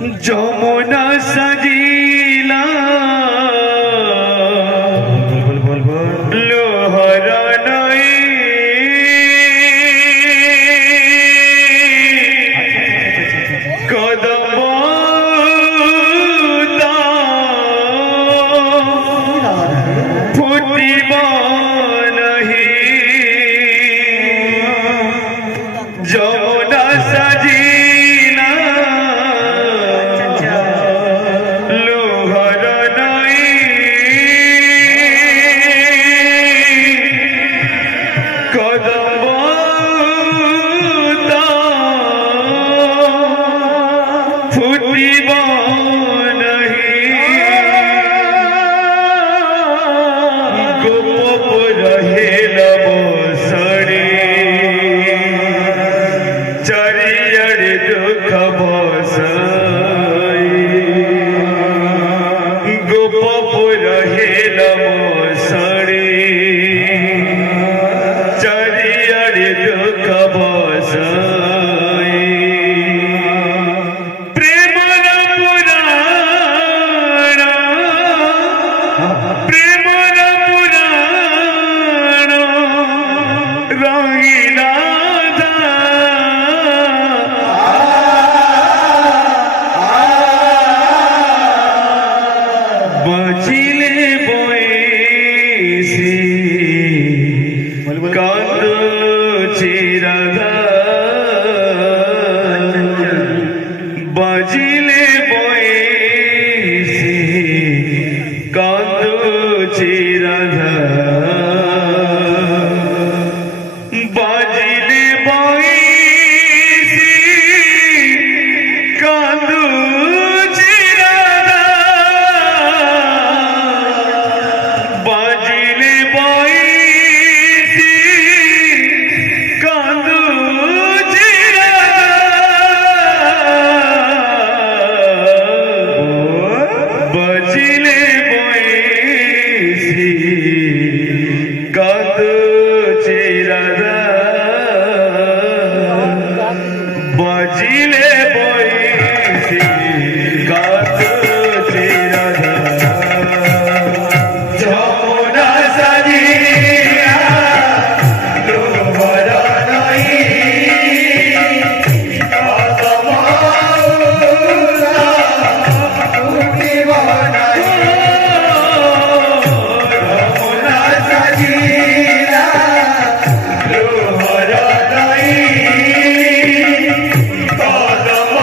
যমুনা সাজিলা লোহরা নই কদম ফুটিব নহি যমুনা সাজিলা লোহরা নই কদম ফুটিব নহি গোপ রহিল বসড়ে চারিয়াড়ে দুঃখ বসাই গোপ রহিল বসড়ে চারিয়াড়ে দুঃখ বসাই প্রেমর পুরাণ প্রেমর পুরাণ রঙিলা বচিলে বয়সে কাঁদছে রাধা বাজিলে বয়সে কাঁদছে রাধা বাজিলে বয়সে কাঁদছে রাধা বাজিলে বয়সে কাঁদছে রাধা বাজিলে বয়সে কাঁদছে রাধা বাজিলে বয়সে কাঁদছে রাধা যমুনা সাজিয়া লোহরা নই কদম ফুটিব নহি যমুনা সাজিয়া লোহরা নই কদম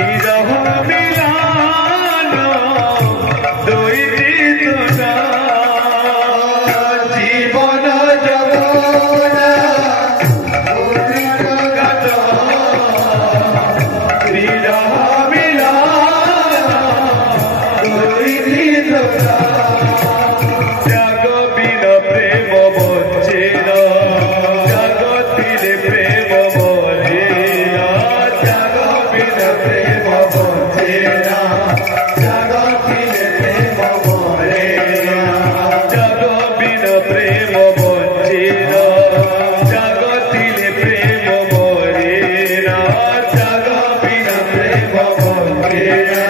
বিরহ মিলন দুইটি তোরা জীবন যমুনা উদ্গত বিরহ মিলন দুইটি তোরা ত্যাগ বিন প্রেম বঞ্চে না জগতিলে প্রেম বলে না ত্যাগ বিন প্রেম বঞ্চে না জগতিলে প্রেম বলে না ত্যাগ বিন প্রেম বঞ্চে না জগতিলে প্রেম বলে না ত্যাগ বিন প্রেম বঞ্চে না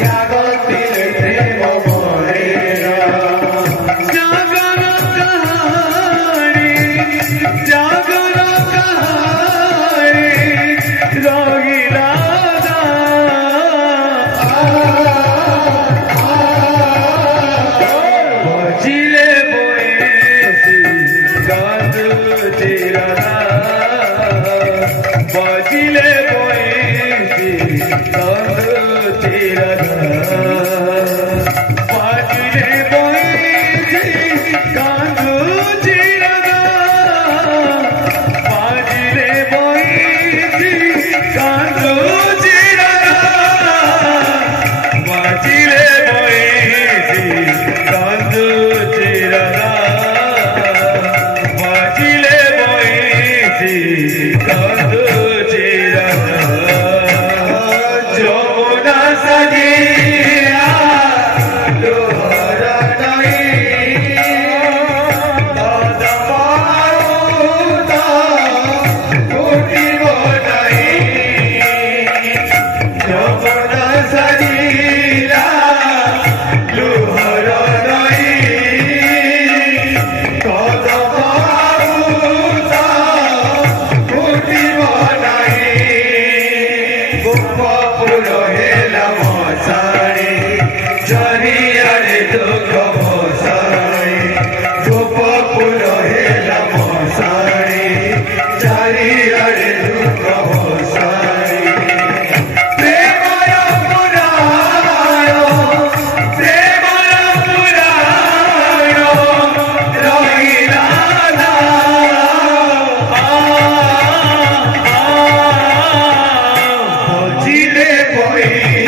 জগতিলে প্রেম বলে না জাগর কাহারি রহিলা বজিলে বয়েছি কাঁদু চিরানা বজিলে বয়েছি কাঁদু চিরানা বাজিলে বয়েছি কাঁদু চিরানা বাজিলে বয়েছি কাঁদু চিরানা বাজিলে বয়েছি কাঁদু চিরানা বাজিলে বয়েছি কাঁদু চিরানা যমুনা সাজিয়া লোহর নাই কদমাউতা ফুটিব নাই যমুনা সাজিয়া লোহর নাই কদমাউতা ফুটিব নাই গোপ ফুল হেলা মশারি ঝরিয়ারে দুঃখ মশারি গোপ ফুল হেলা মশারি ঝরিয়ারে দুঃখ মশারি প্রেমর পুরায় প্রেমর পুরায় রহিলা না বজিলে বই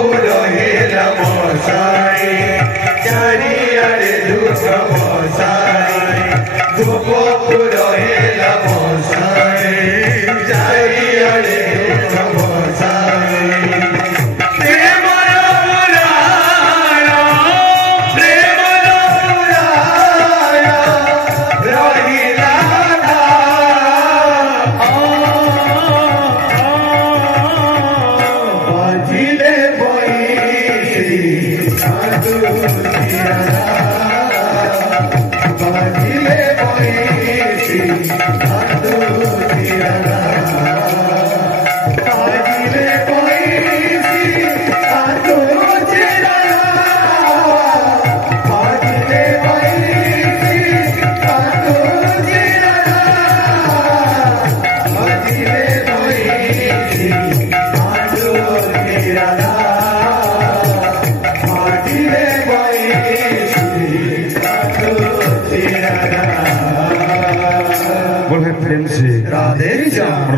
पुरोहिला मशाणी चारियारे दुख मशाणी गोप पुरोहिला मशाणी चारियारे दुख मशाणी बोले प्रेम से राधे श्याम।